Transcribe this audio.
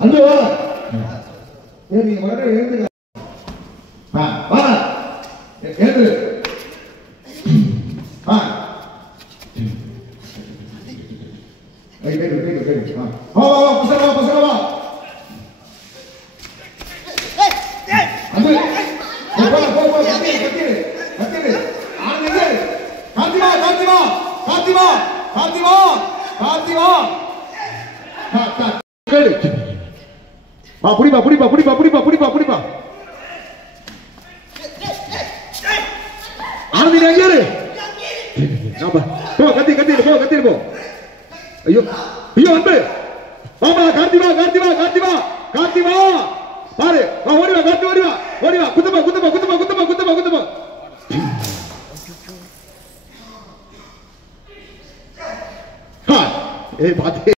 அன்பு வா. நீங்க வர எழுந்துங்க. வா எழுந்து. வா பசங்க வா. அன்பு போ கத்திரு. ஆனந்தே. கார்த்திவா. கேளு. புடிப்பா. ஆனந்தி எங்க இரு? போ கத்திரு போ. ஐயோ அன்பு. வாமா கார்த்திவா. பாரு. ஓடி வா கார்த்தி ஓடி வா. குத்துப்பா. ஏய் பாத்து